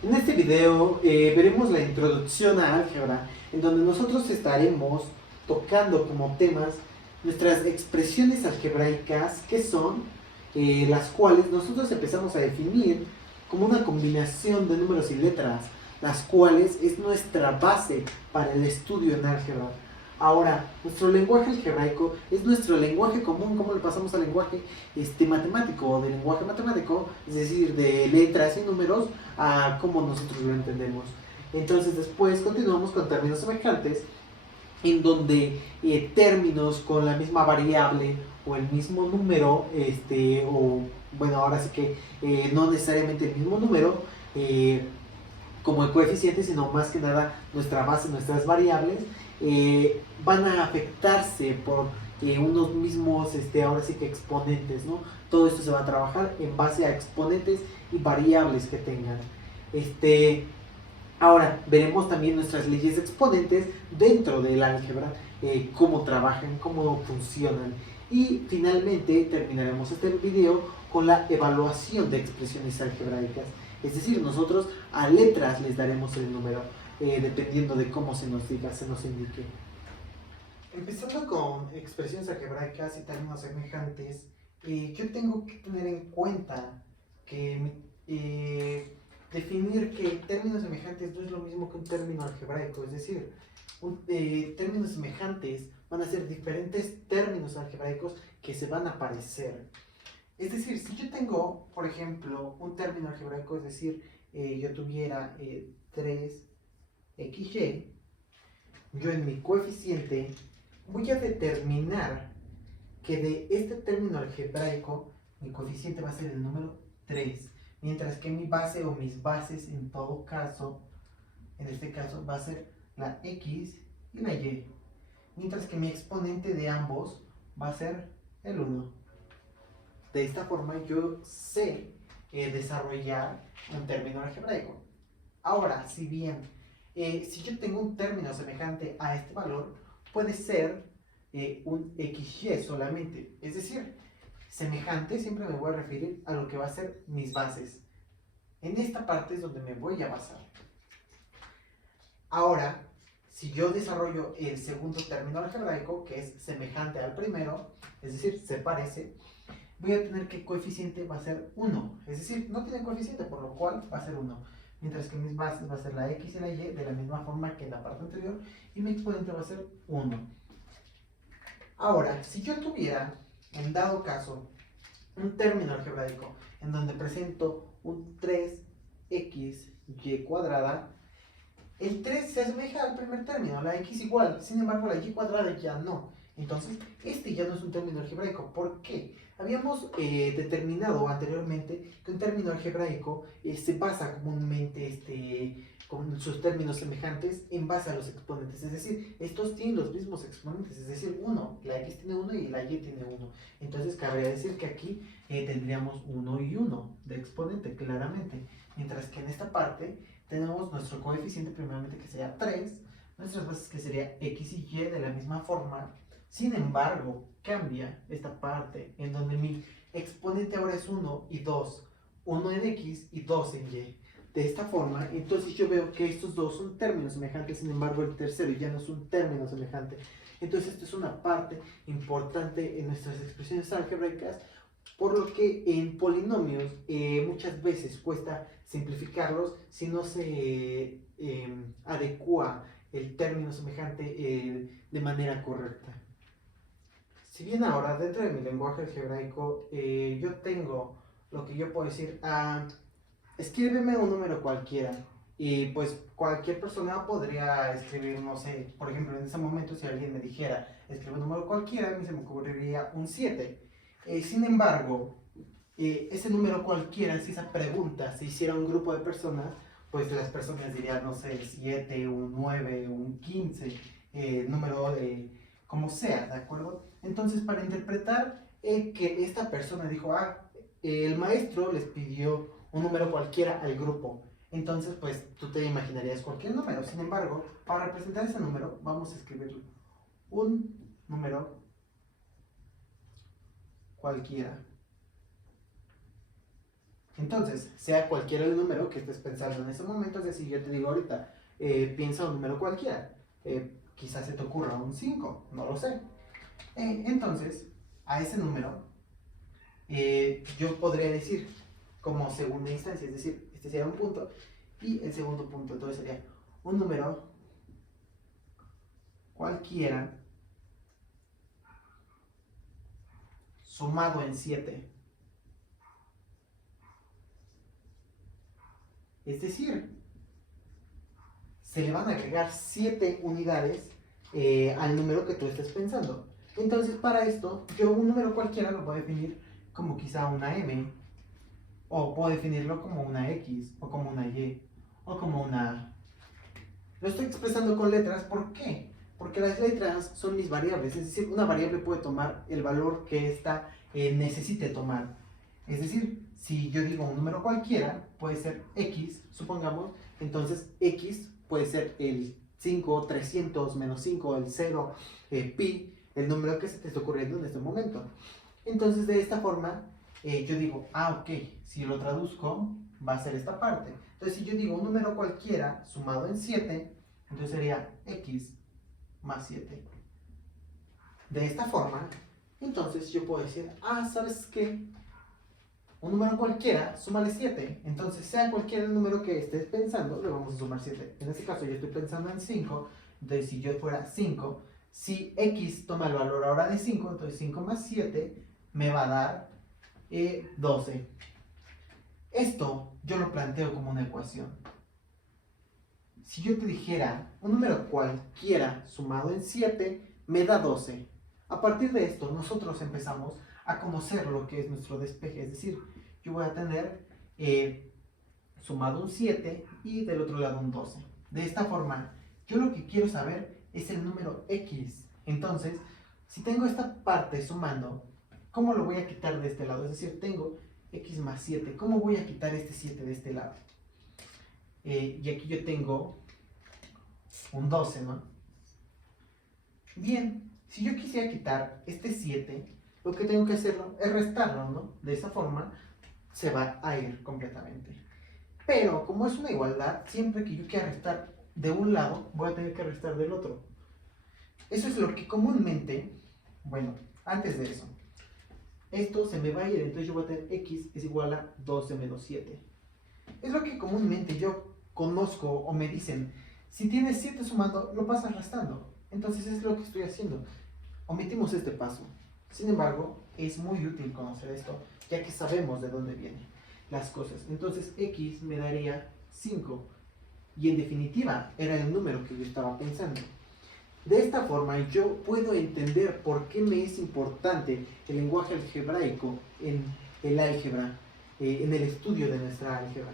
En este video veremos la introducción a álgebra, en donde nosotros estaremos tocando como temas nuestras expresiones algebraicas, que son las cuales nosotros empezamos a definir como una combinación de números y letras, las cuales es nuestra base para el estudio en álgebra. Ahora, nuestro lenguaje algebraico es nuestro lenguaje común. ¿Cómo le pasamos al lenguaje matemático o del lenguaje matemático? Es decir, de letras y números a cómo nosotros lo entendemos. Entonces después continuamos con términos semejantes, en donde términos con la misma variable o el mismo número, o bueno, ahora sí que no necesariamente el mismo número, como el coeficiente, sino más que nada nuestra base, nuestras variables, van a afectarse por unos mismos, ahora sí que exponentes, ¿no? Todo esto se va a trabajar en base a exponentes y variables que tengan. Ahora veremos también nuestras leyes exponentes dentro del álgebra, cómo trabajan, cómo funcionan. Y finalmente terminaremos este video con la evaluación de expresiones algebraicas. Es decir, nosotros a letras les daremos el número, dependiendo de cómo se nos diga, se nos indique. Empezando con expresiones algebraicas y términos semejantes, yo tengo que tener en cuenta que definir que términos semejantes no es lo mismo que un término algebraico. Es decir, términos semejantes van a ser diferentes términos algebraicos que se van a parecer. Es decir, si yo tengo, por ejemplo, un término algebraico, es decir, yo tuviera 3xy, yo en mi coeficiente voy a determinar que de este término algebraico mi coeficiente va a ser el número 3, mientras que mi base o mis bases en todo caso, en este caso va a ser la x y la y, mientras que mi exponente de ambos va a ser el 1. De esta forma yo sé desarrollar un término algebraico. Ahora, si bien, si yo tengo un término semejante a este valor, puede ser un XY solamente. Es decir, semejante siempre me voy a referir a lo que va a ser mis bases. En esta parte es donde me voy a basar. Ahora, si yo desarrollo el segundo término algebraico, que es semejante al primero, es decir, se parece, voy a tener que el coeficiente va a ser 1. Es decir, no tiene coeficiente, por lo cual va a ser 1. Mientras que mis bases va a ser la x y la y de la misma forma que en la parte anterior, y mi exponente va a ser 1. Ahora, si yo tuviera, en dado caso, un término algebraico en donde presento un 3xy cuadrada, el 3 se asemeja al primer término, la x igual, sin embargo la y cuadrada ya no. Entonces, este ya no es un término algebraico. ¿Por qué? Habíamos determinado anteriormente que un término algebraico se basa comúnmente con sus términos semejantes en base a los exponentes. Es decir, estos tienen los mismos exponentes, es decir, 1, la x tiene 1 y la y tiene 1. Entonces, cabría decir que aquí tendríamos 1 y 1 de exponente, claramente. Mientras que en esta parte tenemos nuestro coeficiente primeramente que sería 3, nuestras bases que sería x y y de la misma forma. Sin embargo, cambia esta parte en donde mi exponente ahora es 1 y 2, 1 en x y 2 en y. De esta forma, entonces yo veo que estos dos son términos semejantes, sin embargo el tercero ya no es un término semejante. Entonces esto es una parte importante en nuestras expresiones álgebraicas, por lo que en polinomios muchas veces cuesta simplificarlos si no se adecua el término semejante de manera correcta. Si bien ahora dentro de mi lenguaje algebraico yo tengo lo que yo puedo decir, escríbeme un número cualquiera. Y pues cualquier persona podría escribir, no sé, por ejemplo, en ese momento si alguien me dijera, escribe un número cualquiera, a mí se me ocurriría un 7. Sin embargo, ese número cualquiera, si esa pregunta se hiciera a un grupo de personas, pues las personas dirían, no sé, 7, un 9, un 15, número como sea, ¿de acuerdo? Entonces, para interpretar que esta persona dijo, el maestro les pidió un número cualquiera al grupo, entonces, pues tú te imaginarías cualquier número. Sin embargo, para representar ese número, vamos a escribir un número cualquiera. Entonces, sea cualquiera el número que estés pensando en ese momento, es decir, yo te digo ahorita, piensa un número cualquiera, quizás se te ocurra un 5, no lo sé. Entonces, a ese número, yo podría decir como segunda instancia, es decir, este sería un punto y el segundo punto, entonces sería un número cualquiera sumado en 7. Es decir, se le van a agregar 7 unidades al número que tú estés pensando. Entonces, para esto, yo un número cualquiera lo puedo definir como quizá una M, o puedo definirlo como una X, o como una Y, o como una A. Lo estoy expresando con letras, ¿por qué? Porque las letras son mis variables, es decir, una variable puede tomar el valor que ésta necesite tomar. Es decir, si yo digo un número cualquiera, puede ser X, supongamos, entonces X puede ser el 5, 300, menos 5, el 0, pi, el número que se te está ocurriendo en este momento. Entonces, de esta forma, yo digo, ok, si lo traduzco, va a ser esta parte. Entonces, si yo digo un número cualquiera sumado en 7, entonces sería X más 7. De esta forma, entonces yo puedo decir, ¿sabes qué? Un número cualquiera, súmale 7. Entonces, sea cualquier el número que estés pensando, le vamos a sumar 7. En este caso, yo estoy pensando en 5. Entonces, si yo fuera 5, si X toma el valor ahora de 5, entonces 5 más 7 me va a dar 12. Esto yo lo planteo como una ecuación. Si yo te dijera un número cualquiera sumado en 7, me da 12. A partir de esto, nosotros empezamos a conocer lo que es nuestro despeje. Es decir, yo voy a tener sumado un 7 y del otro lado un 12. De esta forma, yo lo que quiero saber es el número X. Entonces, si tengo esta parte sumando, ¿cómo lo voy a quitar de este lado? Es decir, tengo X más 7. ¿Cómo voy a quitar este 7 de este lado? Y aquí yo tengo un 12, ¿no? Bien, si yo quisiera quitar este 7, lo que tengo que hacerlo es restarlo, ¿no? De esa forma se va a ir completamente. Pero como es una igualdad, siempre que yo quiera restar de un lado, voy a tener que restar del otro. Eso es lo que comúnmente, bueno, antes de eso, esto se me va a ir, entonces yo voy a tener X es igual a 12 menos 7. Es lo que comúnmente yo conozco o me dicen, si tienes 7 sumando, lo pasas restando. Entonces es lo que estoy haciendo. Omitimos este paso. Sin embargo, es muy útil conocer esto, ya que sabemos de dónde vienen las cosas. Entonces X me daría 5. Y en definitiva, era el número que yo estaba pensando. De esta forma, yo puedo entender por qué me es importante el lenguaje algebraico en el álgebra, en el estudio de nuestra álgebra.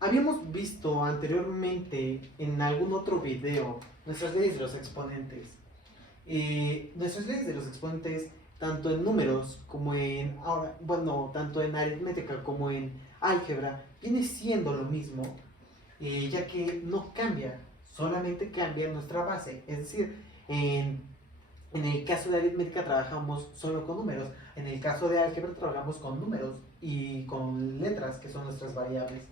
Habíamos visto anteriormente en algún otro video nuestras leyes de los exponentes. Nuestras leyes de los exponentes, tanto en números como en, tanto en aritmética como en álgebra, viene siendo lo mismo, ya que no cambia, solamente cambia nuestra base. Es decir, en el caso de aritmética trabajamos solo con números, en el caso de álgebra trabajamos con números y con letras, que son nuestras variables.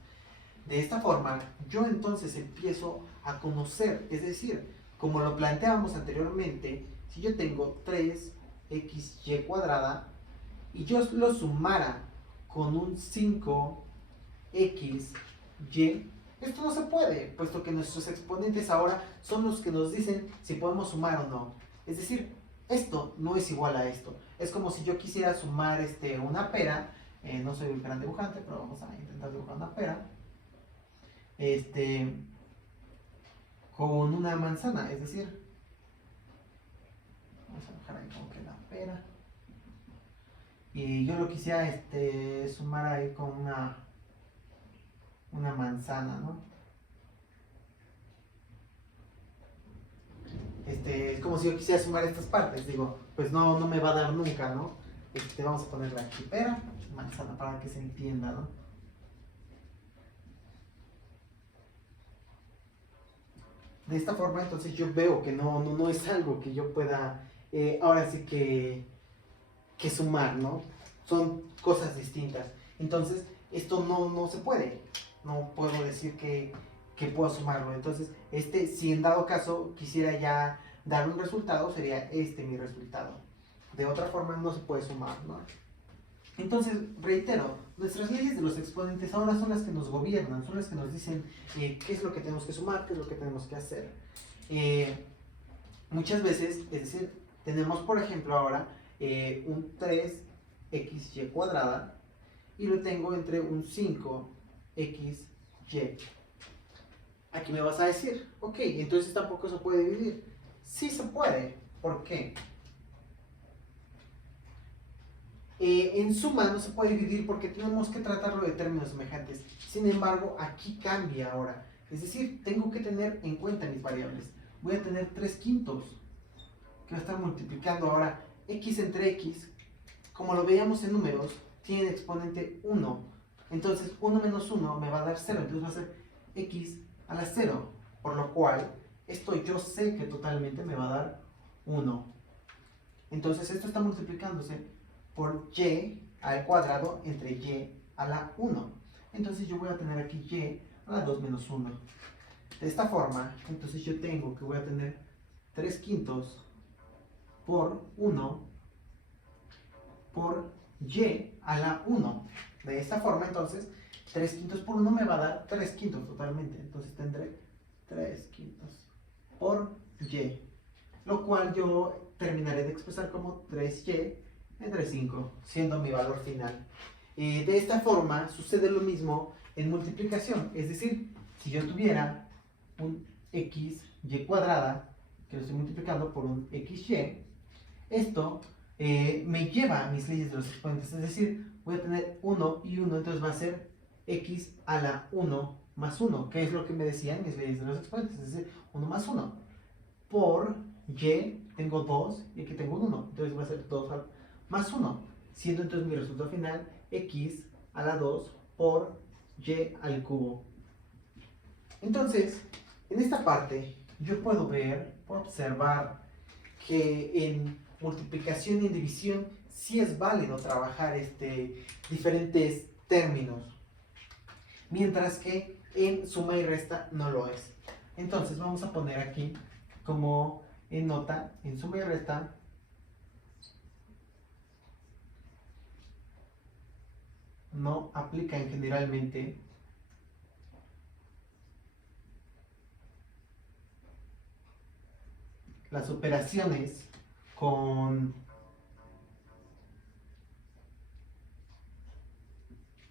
De esta forma, yo entonces empiezo a conocer, es decir, como lo planteábamos anteriormente, si yo tengo 3xy cuadrada y yo lo sumara con un 5xy, esto no se puede, puesto que nuestros exponentes ahora son los que nos dicen si podemos sumar o no. Es decir, esto no es igual a esto. Es como si yo quisiera sumar una pera, no soy un gran dibujante, pero vamos a intentar dibujar una pera, con una manzana, es decir, vamos a dejar ahí como que la pera, y yo lo quisiera sumar ahí con una manzana, ¿no? Es como si yo quisiera sumar estas partes, digo, pues no me va a dar nunca, ¿no? Vamos a ponerle aquí pera, manzana, para que se entienda, ¿no? De esta forma, entonces yo veo que no es algo que yo pueda, ahora sí que sumar, ¿no? Son cosas distintas. Entonces, esto no se puede. No puedo decir que puedo sumarlo. Entonces, si en dado caso quisiera ya dar un resultado, sería mi resultado. De otra forma no se puede sumar, ¿no? Entonces, reitero, nuestras leyes de los exponentes ahora son las que nos gobiernan, son las que nos dicen qué es lo que tenemos que sumar, qué es lo que tenemos que hacer. Muchas veces, es decir, tenemos por ejemplo ahora un 3xy cuadrada y lo tengo entre un 5xy. Aquí me vas a decir, ok, entonces tampoco se puede dividir. Sí se puede. ¿Por qué? En suma no se puede dividir porque tenemos que tratarlo de términos semejantes. Sin embargo, aquí cambia ahora. Es decir, tengo que tener en cuenta mis variables. Voy a tener 3/5 que va a estar multiplicando ahora x entre x. Como lo veíamos en números, tiene exponente 1. Entonces 1 menos 1 me va a dar 0. Entonces va a ser x a la 0. Por lo cual, esto yo sé que totalmente me va a dar 1. Entonces esto está multiplicándose por y al cuadrado entre y a la 1. Entonces yo voy a tener aquí y a la 2 menos 1. De esta forma, entonces yo tengo que voy a tener 3/5 por 1 por y a la 1. De esta forma, entonces, 3/5 por 1 me va a dar 3/5 totalmente. Entonces tendré 3/5 por y. Lo cual yo terminaré de expresar como 3y entre 5, siendo mi valor final. De esta forma sucede lo mismo en multiplicación, es decir, si yo tuviera un xy cuadrada, que lo estoy multiplicando por un xy, esto me lleva a mis leyes de los exponentes, es decir, voy a tener 1 y 1, entonces va a ser x a la 1 más 1, que es lo que me decían mis leyes de los exponentes, es decir, 1 más 1, por y tengo 2 y aquí tengo un 1, entonces va a ser 2 más 1, siendo entonces mi resultado final x a la 2 por y al cubo. Entonces, en esta parte yo puedo observar que en multiplicación y en división sí es válido trabajar diferentes términos, mientras que en suma y resta no lo es. Entonces vamos a poner aquí como en nota, en suma y resta, no aplican generalmente las operaciones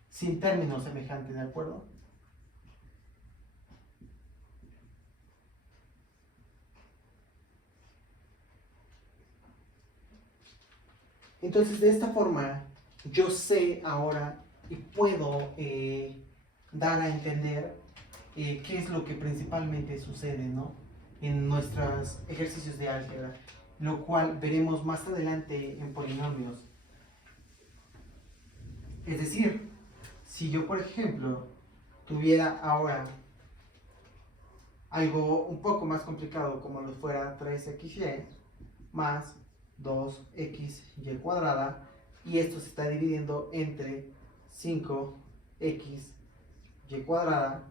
sin términos semejantes, ¿de acuerdo? Entonces, de esta forma, yo sé ahora y puedo dar a entender qué es lo que principalmente sucede, ¿no?, en nuestros ejercicios de álgebra, lo cual veremos más adelante en polinomios. Es decir, si yo, por ejemplo, tuviera ahora algo un poco más complicado como lo fuera 3xy más 2xy cuadrada, y esto se está dividiendo entre 5xy cuadrada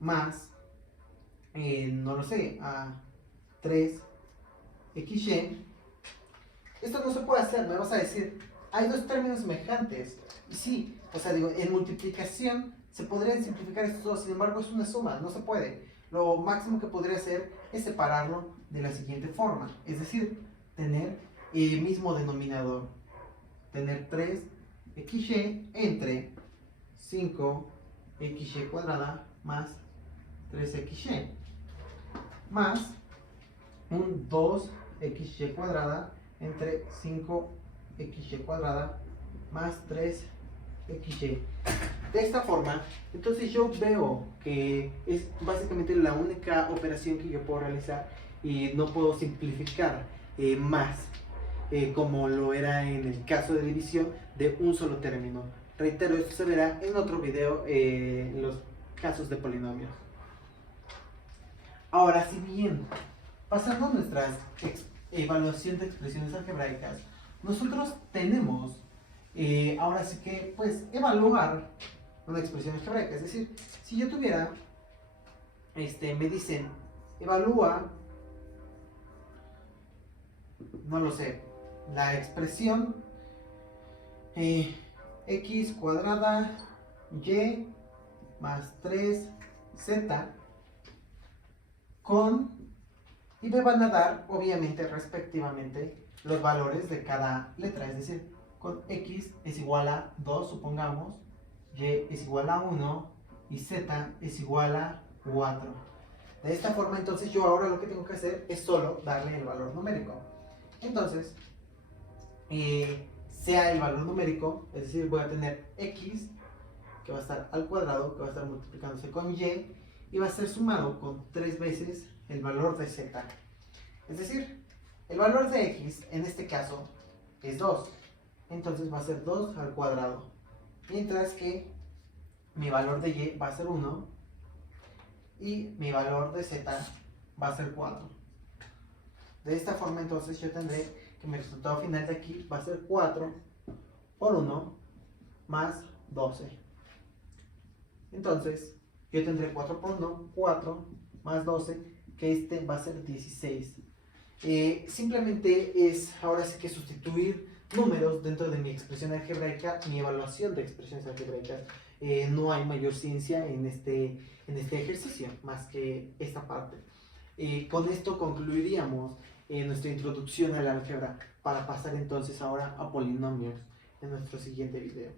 más, no lo sé, a 3xy. Esto no se puede hacer, me vas a decir, hay dos términos semejantes. Y sí, o sea, digo, en multiplicación se podrían simplificar estos dos, sin embargo es una suma, no se puede. Lo máximo que podría hacer es separarlo de la siguiente forma, es decir, tener el mismo denominador, tener 3xy entre 5xy cuadrada más 3xy, más un 2xy cuadrada entre 5xy cuadrada más 3xy. De esta forma, entonces yo veo que es básicamente la única operación que yo puedo realizar y no puedo simplificar más, como lo era en el caso de división de un solo término. Reitero, esto se verá en otro video en los casos de polinomios. Ahora, si bien, pasando a nuestra evaluación de expresiones algebraicas, nosotros tenemos ahora sí que, pues, evaluar una expresión algebraica. Es decir, si yo tuviera, me dicen, evalúa, no lo sé, la expresión x cuadrada y más 3z con, y me van a dar, obviamente, respectivamente, los valores de cada letra. Es decir, con x es igual a 2, supongamos, y es igual a 1 y z es igual a 4. De esta forma, entonces, yo ahora lo que tengo que hacer es solo darle el valor numérico. Entonces, sea el valor numérico, es decir, voy a tener x, que va a estar al cuadrado, que va a estar multiplicándose con y va a ser sumado con 3 veces el valor de z. Es decir, el valor de x, en este caso, es 2. Entonces va a ser 2 al cuadrado. Mientras que mi valor de y va a ser 1 y mi valor de z va a ser 4. De esta forma, entonces, yo tendré que mi resultado final de aquí va a ser 4 por 1 más 12. Entonces, yo tendré 4 por 1, 4 más 12, que este va a ser 16. Simplemente es ahora sí que sustituir números dentro de mi expresión algebraica, mi evaluación de expresiones algebraicas. No hay mayor ciencia en este ejercicio, más que esta parte. Con esto concluiríamos nuestra introducción al álgebra para pasar entonces ahora a polinomios en nuestro siguiente video.